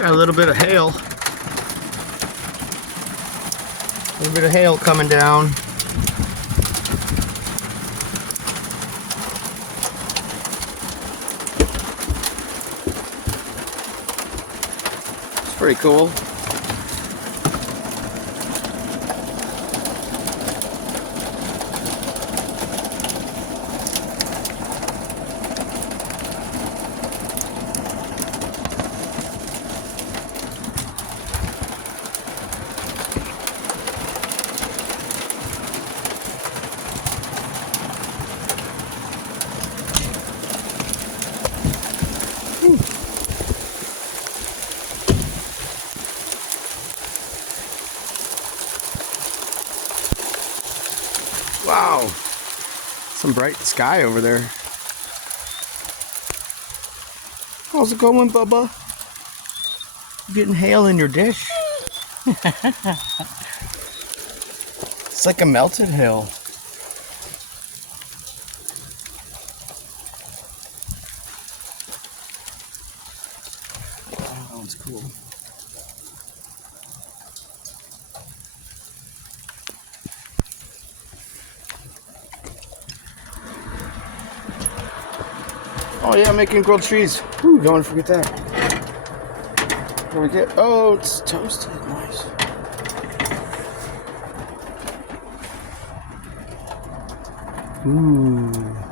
Got a little bit of hail. A little bit of hail coming down. It's pretty cool. Wow, some bright sky over there. How's it going, Bubba? You getting hail in your dish? It's like a melted hail. Wow, that one's cool. Oh yeah, making grilled cheese. Ooh, don't want to forget that. What do we get? Oh, it's toasted. Nice. Ooh.